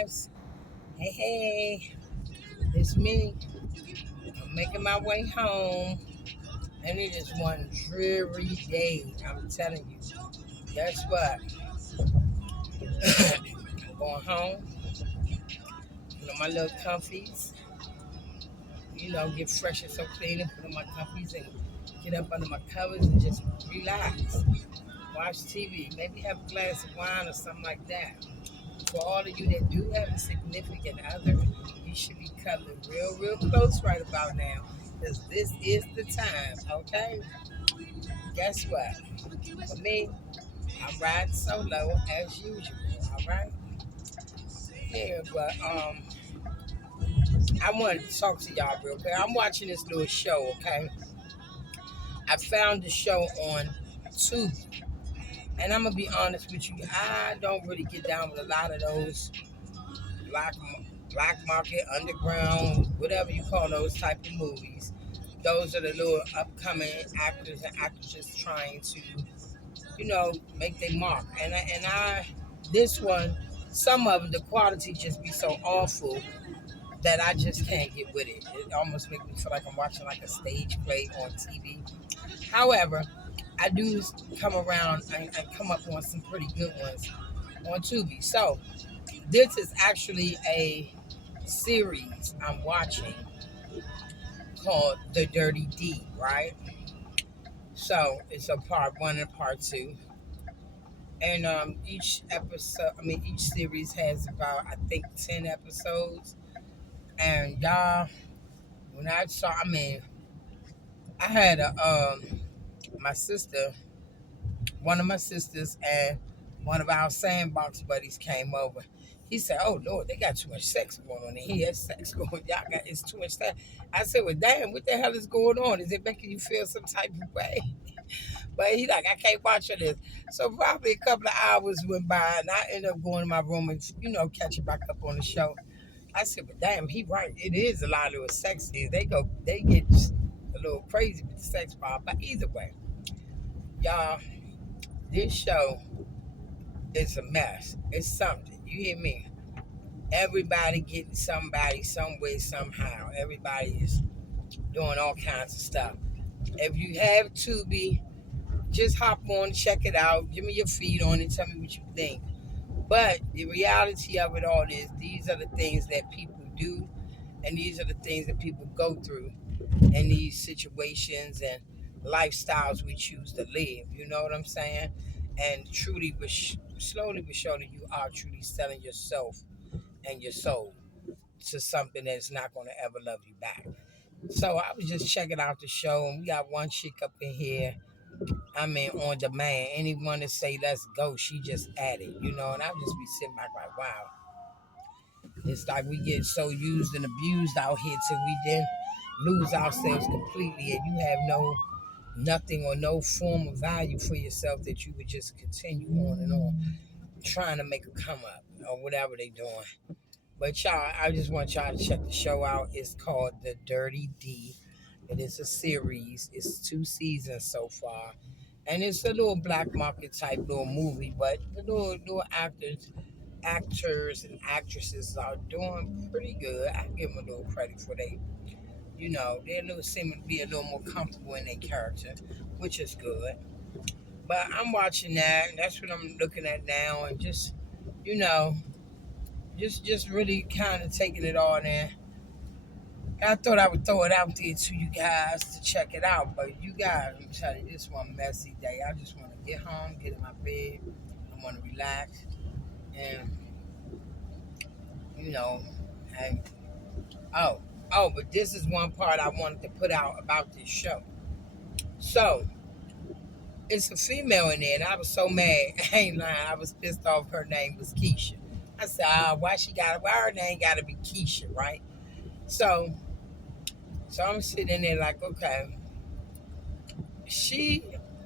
guys. Hey, it's me. I'm making my way home, and it is one dreary day. I'm telling you. Guess what? I'm going home, put on my little comfies, get fresh and so clean and put on my comfies and get up under my covers and just relax. Watch TV, maybe have a glass of wine or something like that. For all of you that do have a significant other, you should be cuddling real close right about now. Because this is the time, okay? Guess what? For me, I'm riding solo as usual, all right? Yeah, but I wanted to talk to y'all real quick. I'm watching this little show, okay? I found the show on Tubi. And I'm gonna be honest with you, I don't really get down with a lot of those black black market, underground, whatever you call those type of movies. Those are the little upcoming actors and actresses trying to, make their mark. And I this one, some of them, the quality just be so awful that I just can't get with it. It almost makes me feel like I'm watching like a stage play on TV. However, I do come around and come up on some pretty good ones on Tubi. So this is actually a series I'm watching called The Dirty D, right? So it's a part one and part two. And each episode, each series has about, I think, 10 episodes. And y'all, when I saw, I had my sister, one of my sisters, and one of our sandbox buddies came over. He said, "Oh Lord, they got too much sex going on in here. Sex going, y'all got it's too much sex." I said, "Well, damn, what the hell is going on? Is it making you feel some type of way?" But he like, "I can't watch this." So probably a couple of hours went by, and I ended up going to my room and catching back up on the show. I said, "But damn, he right. It is a lot of little sex scenes. They get a little crazy with the sex part. But either way, y'all, this show is a mess. It's something. You hear me? Everybody getting somebody some way, somehow. Everybody is doing all kinds of stuff. If you have Tubi, just hop on, check it out. Give me your feed on it. Tell me what you think. But the reality of it all is these are the things that people do, and these are the things that people go through in these situations and lifestyles we choose to live. You know what I'm saying? And truly, slowly but surely, you are truly selling yourself and your soul to something that's not going to ever love you back. So I was just checking out the show, and we got one chick up in here. On demand. Anyone that say let's go, she just at it, And I'll just be sitting back like, wow. It's like we get so used and abused out here till we then lose ourselves completely, and you have nothing or no form of value for yourself that you would just continue on and on trying to make a come up or whatever they doing. But y'all, I just want y'all to check the show out. It's called The Dirty D. It is a series. It's 2 seasons so far. And it's a little black market type little movie, but the little actors and actresses are doing pretty good. I give them a little credit for they're seeming to be a little more comfortable in their character, which is good. But I'm watching that, and that's what I'm looking at now, and just, you know, just really kind of taking it all in. I thought I would throw it out there to you guys to check it out, but you guys, I'm telling you, this one messy day. I just want to get home, get in my bed, I want to relax, and you know, and oh, but this is one part I wanted to put out about this show. So it's a female in there, and I was so mad. I ain't lying. I was pissed off. Her name was Keisha. I said, why her name got to be Keisha, right? So, I'm sitting there like, okay,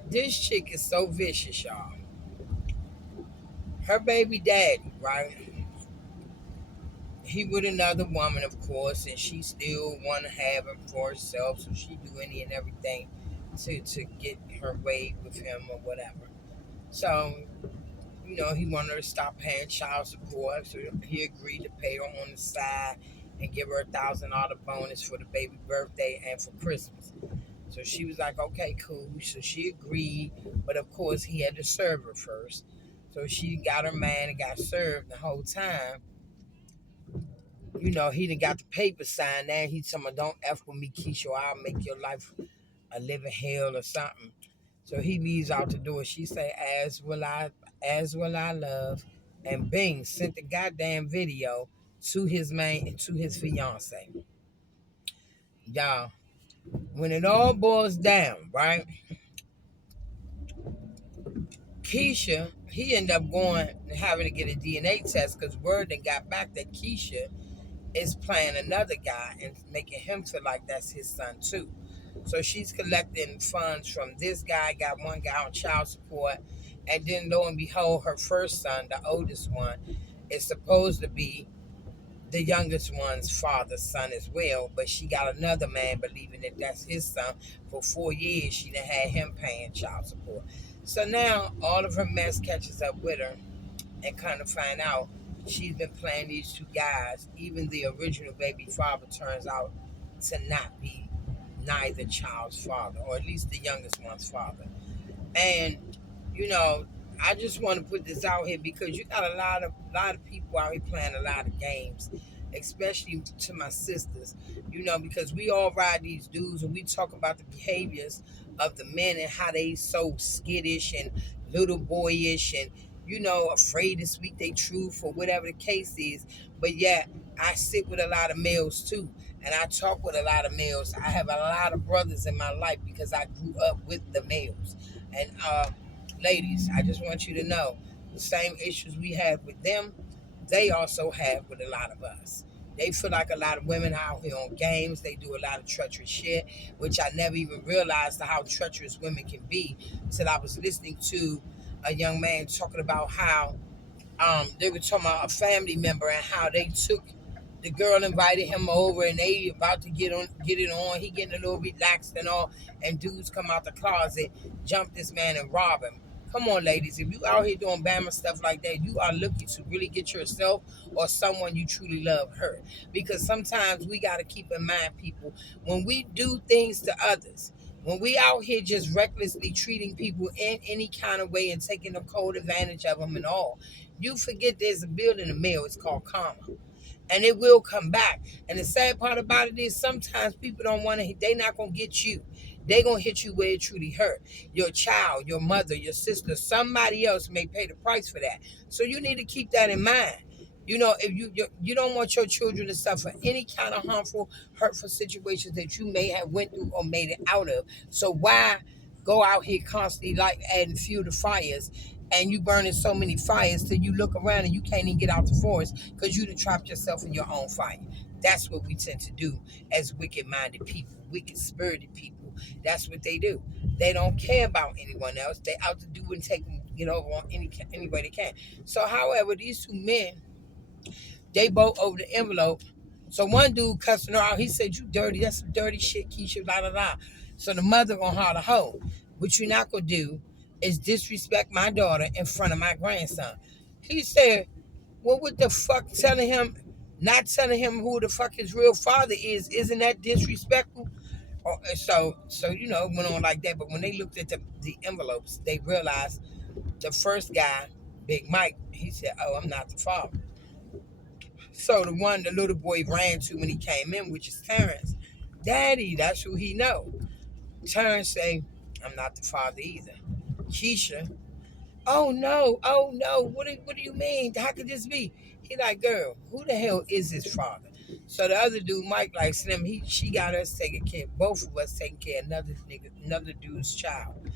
this chick is so vicious, y'all. Her baby daddy, right? He with another woman, of course, and she still want to have him for herself, so she do any and everything to get her way with him or whatever. So he wanted her to stop paying child support, so he agreed to pay her on the side and give her $1,000 bonus for the baby birthday and for Christmas. So she was like, okay, cool. So she agreed, but of course he had to serve her first. So she got her man and got served the whole time. He done got the paper signed there. He told me, don't F with me, Keisha, or I'll make your life a living hell or something. So he leaves out the door. She say, as will I love. And Bing sent the goddamn video to his man and to his fiance. Y'all, when it all boils down, right? Keisha, he ended up going and having to get a DNA test because word then got back that Keisha is playing another guy and making him feel like that's his son too. So she's collecting funds from this guy, got one guy on child support, and then lo and behold, her first son, the oldest one, is supposed to be the youngest one's father's son as well, but she got another man believing that that's his son. For 4 years, she done had him paying child support. So now all of her mess catches up with her and kind of find out she's been playing these two guys. Even the original baby father turns out to not be neither child's father, or at least the youngest one's father. And you know, I just want to put this out here because you got a lot of people out here playing a lot of games, especially to my sisters. Because we all ride these dudes and we talk about the behaviors of the men and how they so skittish and little boyish and afraid to speak their truth or whatever the case is. But yet I sit with a lot of males too. And I talk with a lot of males. I have a lot of brothers in my life because I grew up with the males. And ladies, I just want you to know the same issues we have with them, they also have with a lot of us. They feel like a lot of women out here on games. They do a lot of treacherous shit, which I never even realized how treacherous women can be until I was listening to a young man talking about how they were talking about a family member and how they took the girl invited him over and they about to get it on. He getting a little relaxed and all, and dudes come out the closet, jump this man and rob him. Come on, ladies, if you out here doing Bama stuff like that, you are looking to really get yourself or someone you truly love hurt. Because sometimes we got to keep in mind, people, when we do things to others, when we out here just recklessly treating people in any kind of way and taking a cold advantage of them and all, you forget there's a building in the mail. It's called karma, and it will come back. And the sad part about it is sometimes people don't want to, they not going to get you. They going to hit you where it truly hurt. Your child, your mother, your sister, somebody else may pay the price for that. So you need to keep that in mind. If you don't want your children to suffer any kind of harmful, hurtful situations that you may have went through or made it out of. So why go out here constantly like adding fuel to fires, and you burning so many fires till you look around and you can't even get out the forest because you done trapped yourself in your own fire. That's what we tend to do as wicked-minded people, wicked-spirited people. That's what they do. They don't care about anyone else. They out to do and take and get over on any way they can. So, however, these two men, they both over the envelope. So one dude cussing her out. He said, "You dirty. That's some dirty shit, Keisha." La la la. So the mother gonna holler, "Ho, what you not gonna do is disrespect my daughter in front of my grandson." He said, "Well, what the fuck? Not telling him who the fuck his real father is. Isn't that disrespectful?" So it went on like that. But when they looked at the envelopes, they realized the first guy, Big Mike, he said, "Oh, I'm not the father." So the one the little boy ran to when he came in, which is Terrence, Daddy, that's who he know. Terrence say, "I'm not the father either." Keisha, oh no, what do you mean? How could this be? He like, "Girl, who the hell is his father?" So the other dude, Mike, like Slim, she got us taking care, both of us taking care of another dude's child.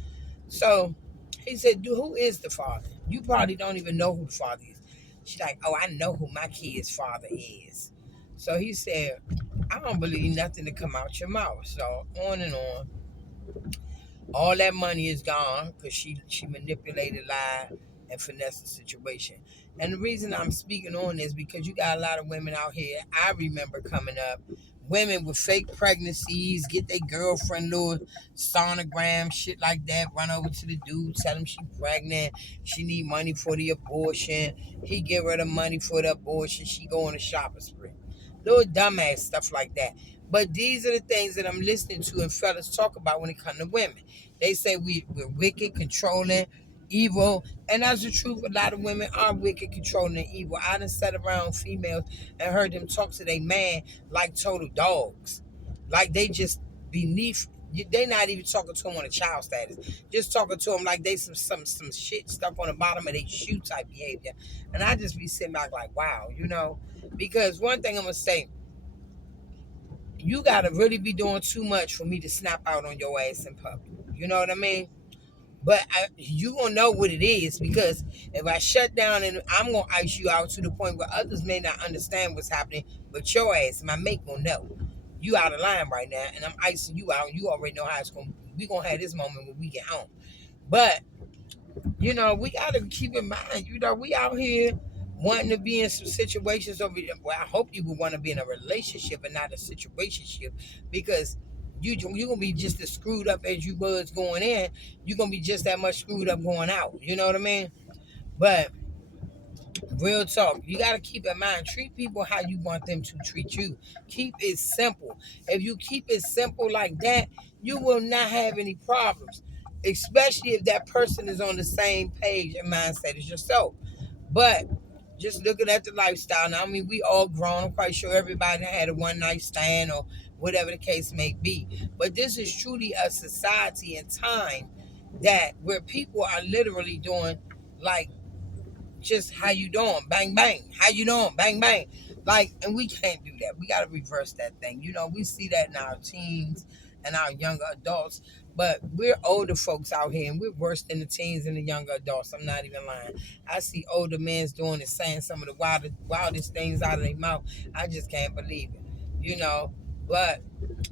So he said, "Dude, who is the father? You probably don't even know who the father is." She's like, "Oh, I know who my kid's father is." So he said, "I don't believe nothing to come out your mouth." So on and on. All that money is gone because she manipulated, lied, and finessed the situation. And the reason I'm speaking on this because you got a lot of women out here. I remember coming up women with fake pregnancies, get their girlfriend little sonogram, shit like that, run over to the dude, tell him she pregnant, she need money for the abortion, he give her the money for the abortion, she go on a shopping spree. Little dumbass stuff like that. But these are the things that I'm listening to and fellas talk about when it comes to women. They say we're wicked, controlling, evil, and that's the truth. A lot of women are wicked, controlling, and evil. I done sat around females and heard them talk to their man like total dogs, like they just beneath. They not even talking to him on a child status, just talking to him like they some shit stuck on the bottom of their shoe type behavior. And I just be sitting back like, wow, because one thing I'm gonna say, you gotta really be doing too much for me to snap out on your ass in public. You know what I mean? But you gonna know what it is, because if I shut down, and I'm gonna ice you out to the point where others may not understand what's happening, but your ass, my mate, gonna know you out of line right now, and I'm icing you out. You already know how it's gonna. We gonna have this moment when we get home. But we gotta keep in mind, we out here wanting to be in some situations over. Well, I hope you would want to be in a relationship and not a situationship, because you gonna be just as screwed up as you was going in. You're gonna be just that much screwed up going out. You know what I mean? But real talk, you got to keep in mind, treat people how you want them to treat you. Keep it simple. If you keep it simple like that, you will not have any problems, especially if that person is on the same page and mindset as yourself. But just looking at the lifestyle now, I mean, we all grown. I'm quite sure everybody had a one night stand or whatever the case may be. But this is truly a society and time that where people are literally doing like just how you doing, bang bang, how you doing, bang bang, like, and we can't do that. We got to reverse that thing. We see that in our teens and our younger adults, but we're older folks out here and we're worse than the teens and the younger adults. I'm not even lying. I see older men doing and saying some of the wildest things out of their mouth. I just can't believe it, but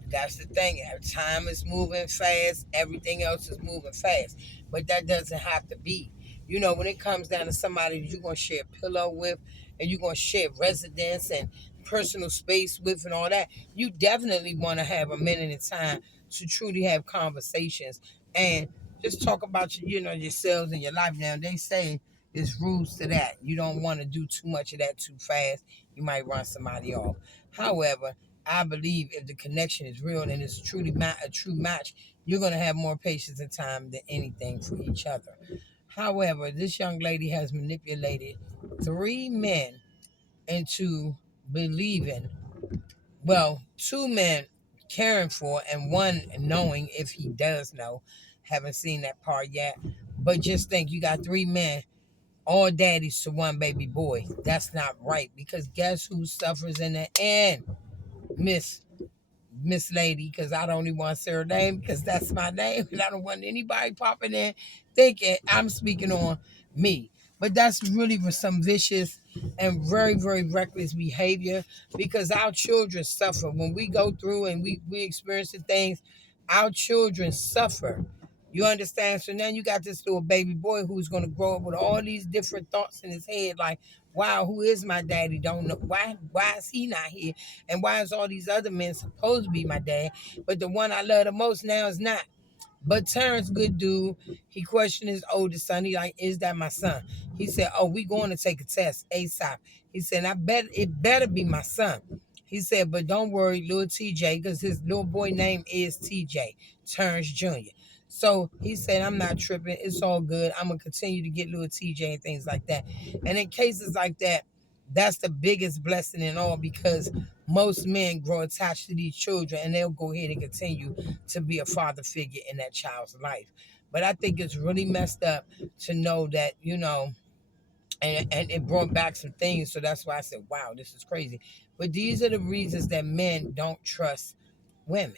that's the thing. Time is moving fast. Everything else is moving fast. But that doesn't have to be. When it comes down to somebody that you're going to share a pillow with, and you're going to share residence and personal space with and all that, you definitely want to have a minute in time to truly have conversations and just talk about yourselves and your life. Now, they say there's rules to that. You don't want to do too much of that too fast. You might run somebody off. However, I believe if the connection is real and it's truly a true match, you're going to have more patience and time than anything for each other. However, this young lady has manipulated three men into believing, well, two men caring for and one knowing, if he does know, haven't seen that part yet. But just think, you got three men, all daddies to one baby boy. That's not right, because guess who suffers in the end? Miss Lady, because I don't even want to say her name because that's my name, and I don't want anybody popping in thinking I'm speaking on me. But that's really some vicious and very, very reckless behavior, because our children suffer when we go through and we experience the things. Our children suffer. You understand? So now you got this little baby boy who's going to grow up with all these different thoughts in his head, like, wow, who is my daddy? Don't know why is he not here? And why is all these other men supposed to be my dad, but the one I love the most now is not? But Terrence, good dude, he questioned his oldest son. He like, is that my son? He said, oh, we going to take a test ASAP. He said, it better be my son. He said, but don't worry, little TJ, because his little boy name is TJ, Terrence Jr. So he said, I'm not tripping. It's all good. I'm going to continue to get little TJ and things like that. And in cases like that, that's the biggest blessing in all, because most men grow attached to these children and they'll go ahead and continue to be a father figure in that child's life. But I think it's really messed up to know that, and it brought back some things. So that's why I said, wow, this is crazy. But these are the reasons that men don't trust women.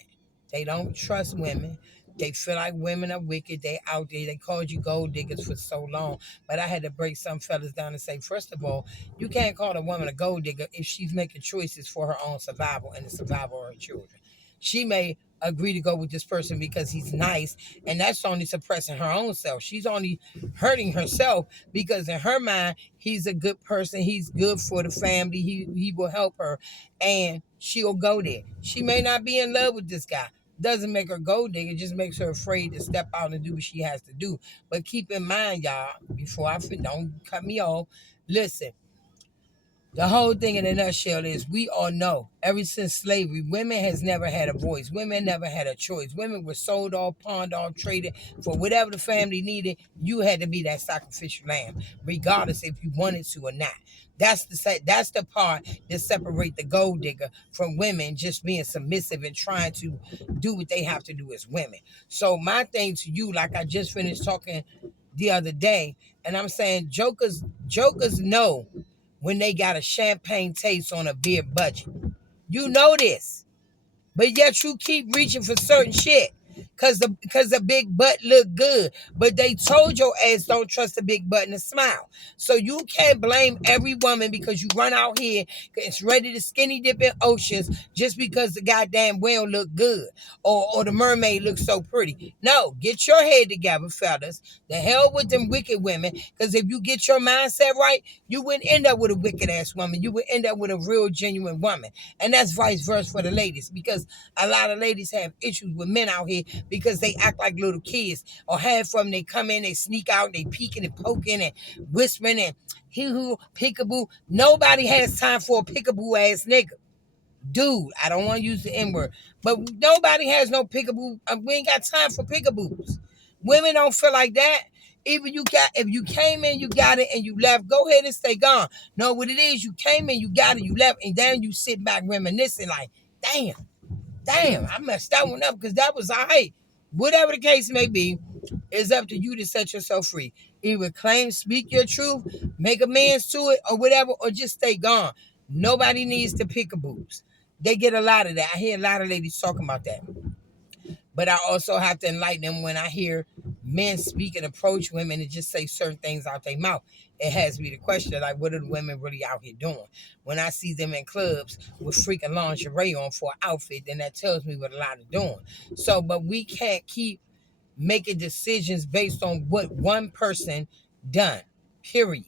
They don't trust women. They feel like women are wicked. They out there. They called you gold diggers for so long. But I had to break some fellas down and say, first of all, you can't call a woman a gold digger if she's making choices for her own survival and the survival of her children. She may agree to go with this person because he's nice, and that's only suppressing her own self. She's only hurting herself because in her mind he's a good person, he's good for the family, he will help her, and she'll go there. She may not be in love with this guy. Doesn't make her go there. It just makes her afraid to step out and do what she has to do. But keep in mind, y'all, before don't cut me off. Listen, the whole thing in a nutshell is we all know ever since slavery, women has never had a voice. Women never had a choice. Women were sold off, pawned off, traded for whatever the family needed. You had to be that sacrificial lamb, regardless if you wanted to or not. That's the part that separate the gold digger from women just being submissive and trying to do what they have to do as women. So my thing to you, like I just finished talking the other day, and I'm saying jokers know when they got a champagne taste on a beer budget. You know this. But yet you keep reaching for certain shit. Cause the big butt look good. But they told your ass don't trust the big butt and a smile. So you can't blame every woman because you run out here it's ready to skinny dip in oceans just because the goddamn whale look good. Or the mermaid looks so pretty. No, get your head together, fellas. The hell with them wicked women. Because if you get your mindset right, you wouldn't end up with a wicked ass woman. You would end up with a real genuine woman. And that's vice versa for the ladies. Because a lot of ladies have issues with men out here because they act like little kids. Or half of them, they come in, they sneak out, they peeking and poking and whispering and hee-hoo, peekaboo. Nobody has time for a peekaboo ass nigga. Dude, I don't want to use the N-word, but nobody has no peekaboo. We ain't got time for peekaboos. Women don't feel like that. Even if you came in, you got it, and you left, go ahead and stay gone. No, what it is, you came in, you got it, you left, and then you sit back reminiscing like, damn, I messed that one up because that was all right. Whatever the case may be, it's up to you to set yourself free. Either speak your truth, make amends to it, or whatever, or just stay gone. Nobody needs to peekaboos. They get a lot of that. I hear a lot of ladies talking about that. But I also have to enlighten them when I hear men speak and approach women and just say certain things out their mouth. It has me to question, like, what are the women really out here doing? When I see them in clubs with freaking lingerie on for an outfit, then that tells me what a lot are doing. So, but we can't keep making decisions based on what one person done, period.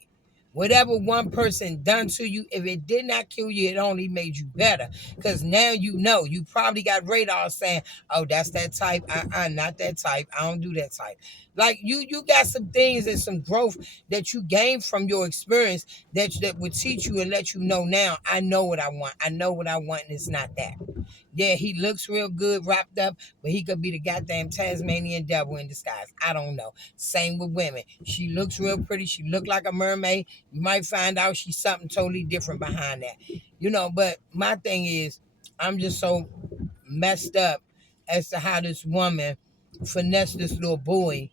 Whatever one person done to you, if it did not kill you, it only made you better. Because now you know. You probably got radar saying, oh, that's that type. Not that type. I don't do that type. Like you got some things and some growth that you gained from your experience that would teach you and let you know now, I know what I want. I know what I want, and it's not that. Yeah, he looks real good wrapped up, but he could be the goddamn Tasmanian devil in disguise. I don't know. Same with women. She looks real pretty. She looked like a mermaid. You might find out she's something totally different behind that. But my thing is, I'm just so messed up as to how this woman finessed this little boy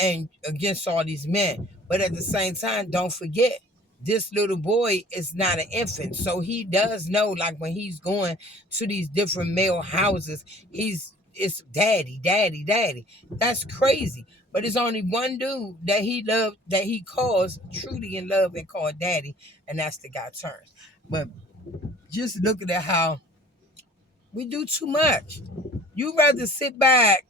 and against all these men. But at the same time, don't forget, this little boy is not an infant. So he does know, like when he's going to these different male houses, it's daddy, daddy, daddy. That's crazy. But it's only one dude that he loved, that he calls truly in love and called daddy, and that's the guy Turns. But just looking at how we do too much. You rather sit back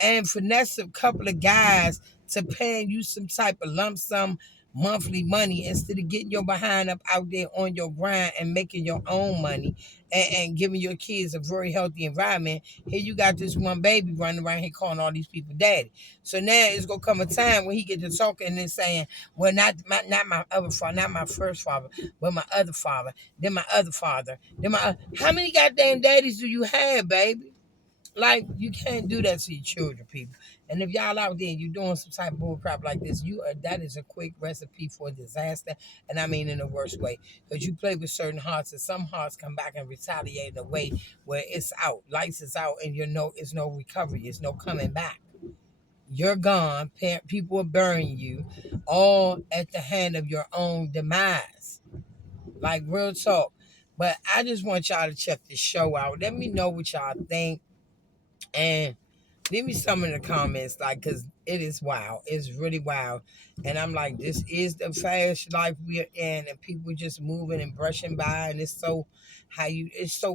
and finesse a couple of guys to paying you some type of lump sum monthly money instead of getting your behind up out there on your grind and making your own money and giving your kids a very healthy environment. Here you got this one baby running around here calling all these people daddy. So now it's gonna come a time when he get to talking and saying, well, not my other father, not my first father, but my other father, then my other father, then how many goddamn daddies do you have, baby? Like, you can't do that to your children, people. And if y'all out there and you're doing some type of bullcrap like this, that is a quick recipe for disaster. And I mean in the worst way. Because you play with certain hearts, and some hearts come back and retaliate in a way where it's out. Lights is out, and it's no recovery. It's no coming back. You're gone. People are burying you, all at the hand of your own demise. Like, real talk. But I just want y'all to check this show out. Let me know what y'all think. And leave me some in the comments, like, because it is wild. It's really wild. And I'm like, this is the fast life we are in, and people just moving and brushing by, and it's so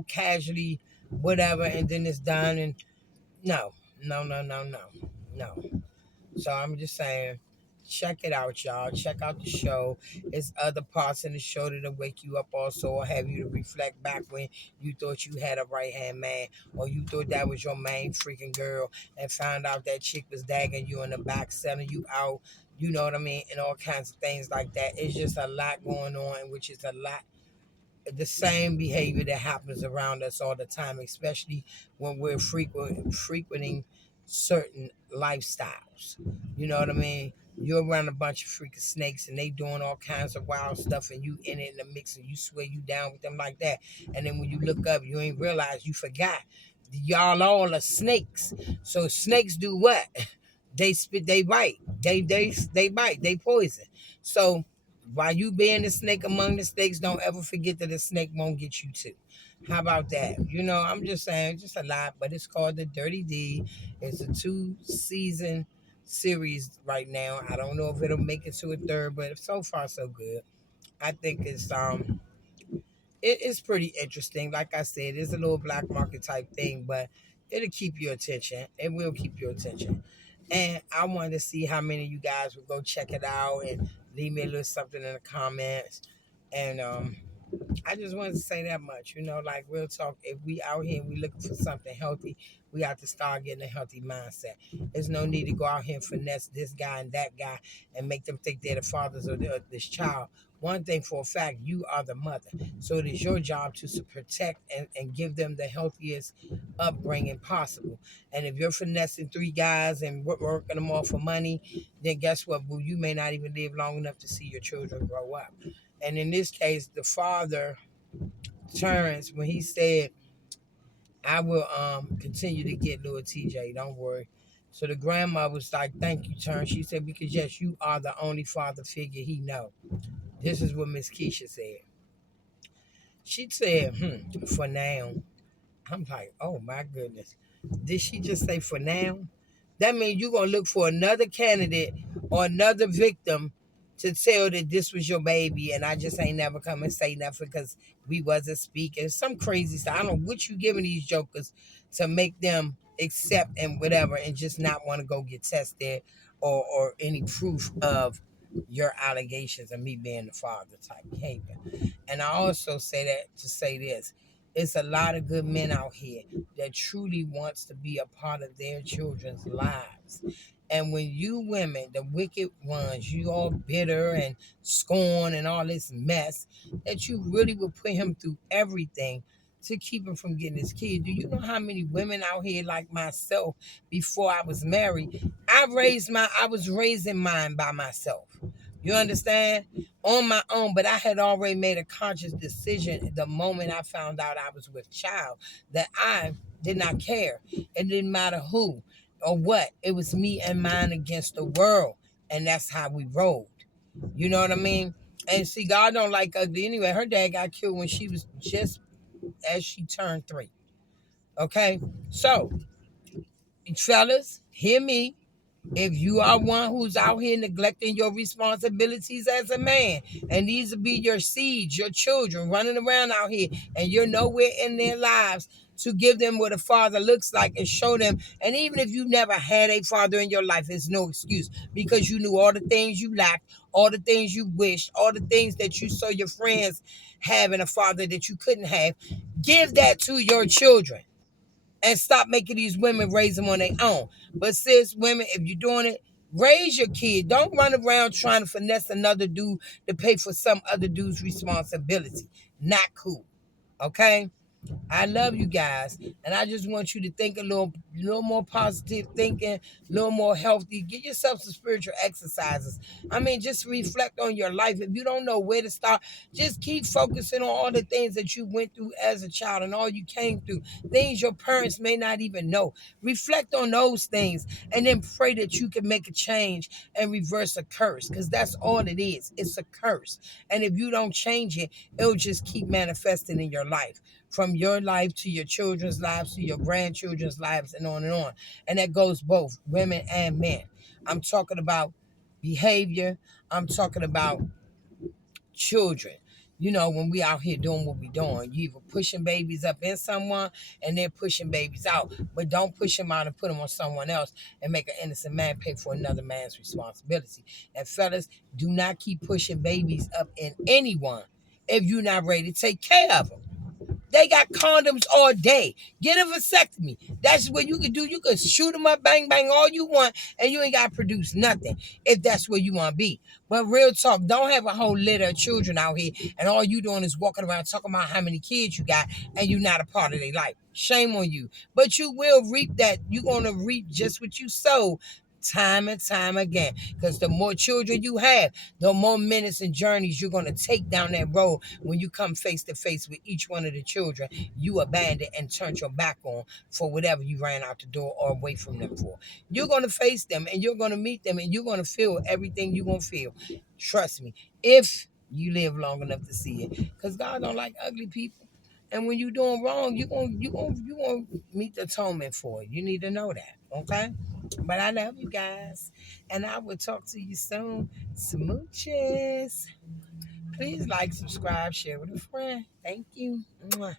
casually whatever, and then it's done. And no, no, no, no, no, no. So I'm just saying, check it out, y'all. Check out the show. It's other parts in the show that'll wake you up also, or have you to reflect back when you thought you had a right hand man, or you thought that was your main freaking girl, and found out that chick was dagging you in the back, selling you out. You know what I mean? And all kinds of things like that. It's just a lot going on, which is a lot the same behavior that happens around us all the time, especially when we're frequenting certain lifestyles. You know what I mean? You're around a bunch of freaking snakes and they doing all kinds of wild stuff and you in it in the mix and you swear you down with them like that. And then when you look up, you ain't realize you forgot. Y'all all are snakes. So snakes do what? They spit, they bite. They bite, they poison. So while you being the snake among the snakes, don't ever forget that a snake won't get you too. How about that? You know, I'm just saying, just a lot, but it's called The Dirty D. It's a 2-season series right now. I don't know if it'll make it to a third, but so far so good. I think it's pretty interesting. Like I said, it's a little black market type thing, but it'll keep your attention. It will keep your attention. And I wanted to see how many of you guys would go check it out and leave me a little something in the comments. And I just wanted to say that much, like real talk. If we out here and we looking for something healthy, we have to start getting a healthy mindset. There's no need to go out here and finesse this guy and that guy and make them think they're the fathers of this child. One thing for a fact, you are the mother. So it is your job to protect and give them the healthiest upbringing possible. And if you're finessing 3 guys and working them off for money, then guess what, boo? You may not even live long enough to see your children grow up. And in this case, the father, Terrence, when he said, I will continue to get little TJ, don't worry. So the grandma was like, thank you, Terrence. She said, because yes, you are the only father figure he know. This is what Miss Keisha said. She said, for now. I'm like, oh my goodness. Did she just say for now? That means you're going to look for another candidate or another victim to tell that this was your baby and I just ain't never come and say nothing because we wasn't speaking. Some crazy stuff. I don't know what you giving these jokers to make them accept and whatever and just not want to go get tested or any proof of your allegations of me being the father type behavior. And I also say that to say this. It's a lot of good men out here that truly wants to be a part of their children's lives. And when you women, the wicked ones, you all bitter and scorn and all this mess, that you really will put him through everything to keep him from getting his kid. Do you know how many women out here like myself before I was married? I was raising mine by myself. You understand? On my own, but I had already made a conscious decision the moment I found out I was with child that I did not care. It didn't matter who or what. It was me and mine against the world. And that's how we rolled. You know what I mean? And see, God don't like ugly anyway. Her dad got killed when she was just as she turned 3. Okay? So, fellas, hear me. If you are one who's out here neglecting your responsibilities as a man, and these will be your seeds, your children running around out here, and you're nowhere in their lives to give them what a father looks like and show them. And even if you never had a father in your life, it's no excuse because you knew all the things you lacked, all the things you wished, all the things that you saw your friends having a father that you couldn't have. Give that to your children and stop making these women raise them on their own. But sis, women, if you're doing it, raise your kid. Don't run around trying to finesse another dude to pay for some other dude's responsibility. Not cool. Okay? I love you guys, and I just want you to think a little more positive thinking, a little more healthy. Get yourself some spiritual exercises. I mean, just reflect on your life. If you don't know where to start, just keep focusing on all the things that you went through as a child and all you came through, things your parents may not even know. Reflect on those things, and then pray that you can make a change and reverse a curse, because that's all it is. It's a curse, and if you don't change it, it'll just keep manifesting in your life, from your life to your children's lives to your grandchildren's lives and on and on. And that goes both women and men. I'm talking about behavior. I'm talking about children. when we out here doing what we doing. You either pushing babies up in someone and they're pushing babies out. But don't push them out and put them on someone else and make an innocent man pay for another man's responsibility. And fellas, do not keep pushing babies up in anyone if you're not ready to take care of them. They got condoms all day. Get a vasectomy. That's what you can do. You can shoot them up, bang, bang, all you want, and you ain't got to produce nothing if that's where you want to be. But real talk, don't have a whole litter of children out here, and all you doing is walking around talking about how many kids you got, and you're not a part of their life. Shame on you. But you will reap that. You're going to reap just what you sow time and time again. Because the more children you have, the more minutes and journeys you're going to take down that road when you come face to face with each one of the children you abandoned and turned your back on for whatever you ran out the door or away from them for. You're going to face them and you're going to meet them and you're going to feel everything you're going to feel. Trust me, if you live long enough to see it. Because God don't like ugly people. And when you're doing wrong, you're gonna meet the atonement for it. You need to know that, okay? But I love you guys. And I will talk to you soon. Smooches. Please like, subscribe, share with a friend. Thank you. Mwah.